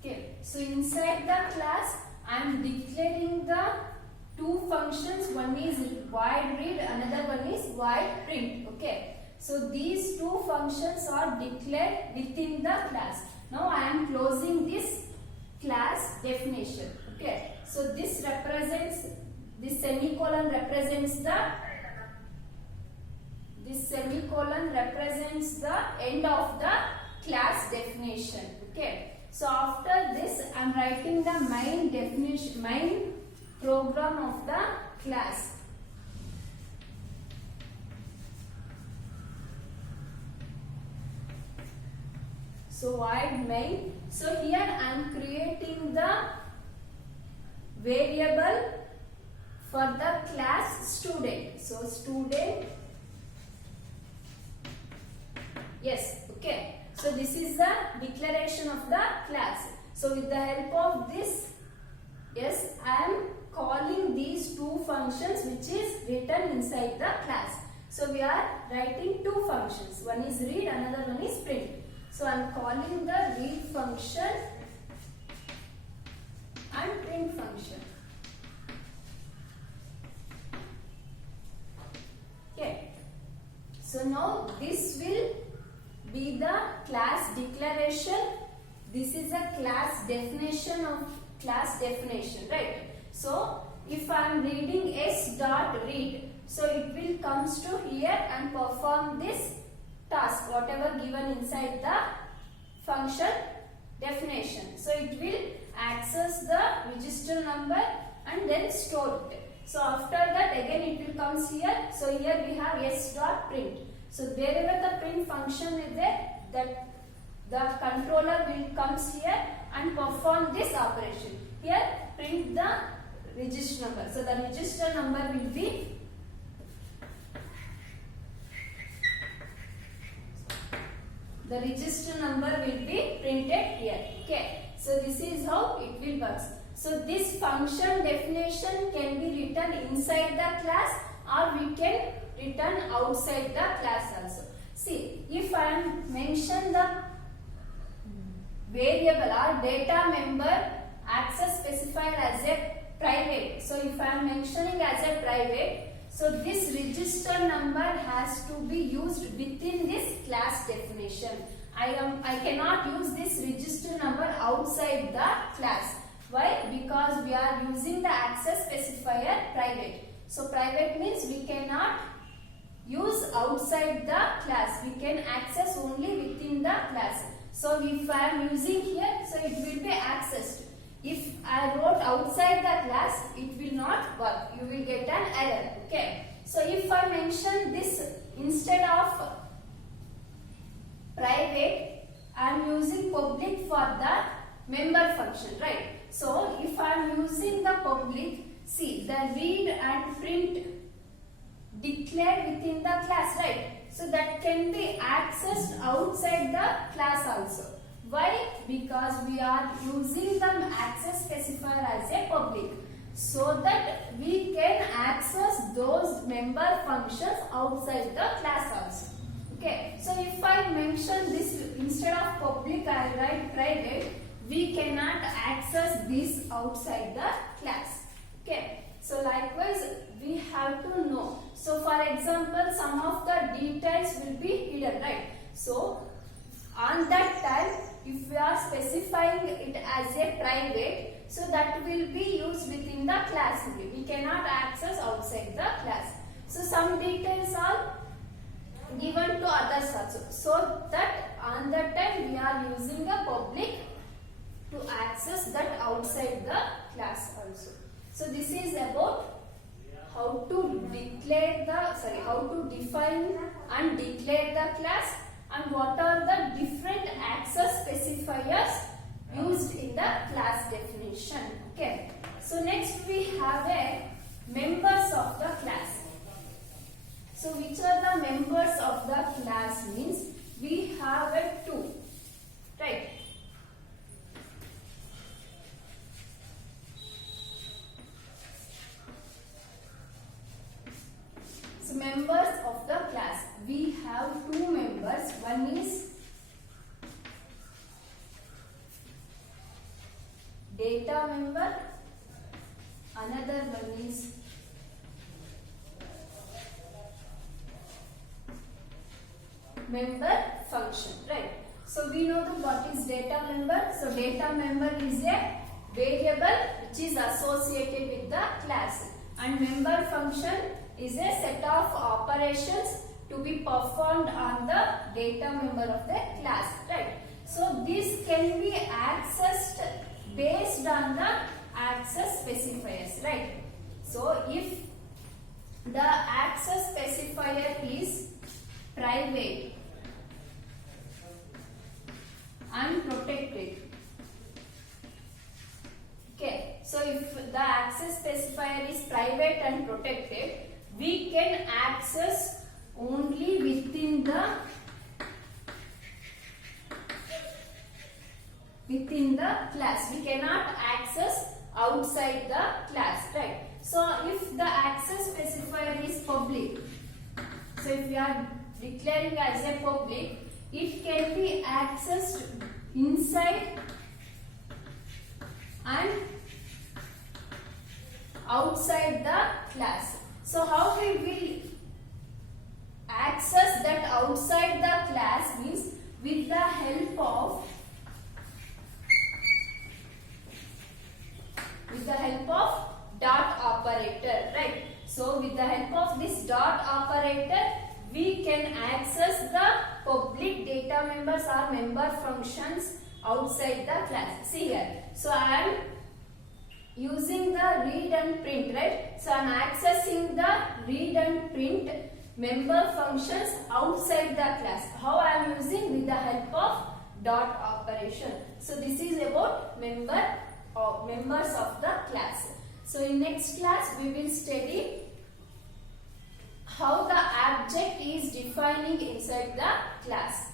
Okay, so inside the class I am declaring the two functions. One is void read, another one is void print. Okay, so these two functions are declared within the class. Now I am closing this class definition. Okay, so this represents, this semicolon represents the end of the class definition. Okay, so after this I am writing the main program of the class. So void main. So here I am creating the variable for the class student. So student, yes, okay. So this is the declaration of the class. So with the help of this, yes, I am calling these two functions which is written inside the class. So we are writing two functions. One is read, another one is print. So I am calling the read function and print function. Okay. So now this will be the class declaration. This is a class definition of class definition, right? So if I am reading s dot read, so it will comes to here and perform this task, whatever given inside the function definition. So it will access the register number and then store it. So after that again it will comes here. So here we have s dot print. So wherever the print function is there, that the controller will comes here and perform this operation. Here print the register number. So the register number will be printed here. Okay. So this is how it will work. So this function definition can be written inside the class or we can return outside the class also. See, if I am mention the variable or data member access specifier as a private. So if I am mentioning as a private, so this register number has to be used within this class definition. I cannot use this register number outside the class. Why? Because we are using the access specifier private. So private means we cannot use outside the class. We can access only within the class. So if I am using here, so it will be accessed. If I wrote outside the class, it will not work. You will get an error. Okay. So if I mention this instead of private, I am using public for the member function, right? So if I am using the public, see the read and print declared within the class, right? So that can be accessed outside the class also. Why? Because we are using the access specifier as a public, so that we can access those member functions outside the class also. Okay. So if I mention this instead of public, I write private, we cannot access this outside the class. Okay. So likewise we have to know. So for example, some of the details will be hidden, right? So on that time, if we are specifying it as a private, so that will be used within the class only. We cannot access outside the class. So some details are given to others also. So that on that time we are using a public to access that outside the class also. So this is about how to declare the, how to define and declare the class, and what are the different access specifiers used in the class definition. Okay. So next we have a members of the class. So which are the members of the class means we have a two, right? So members of the class, we have two members. One is data member, another one is member function, right? So we know that what is data member. So data member is a variable which is associated with the class, and member function is a set of operations to be performed on the data member of the class, right? So this can be accessed based on the access specifiers, right? So if the access specifier is private and protected, okay, so if the access specifier is private and protected, we can access only within the class. We cannot access outside the class, right? So if the access specifier is public, so if we are declaring as a public, it can be accessed inside and outside the class. So how we will access that outside the class means with the help of dot operator, right? So with the help of this dot operator, we can access the public data members or member functions outside the class. See here. So I am using the read and print, right? So I am accessing the read and print member functions outside the class. How I am using? With the help of dot operation. So this is about members of the class. So in next class we will study how the object is defining inside the class.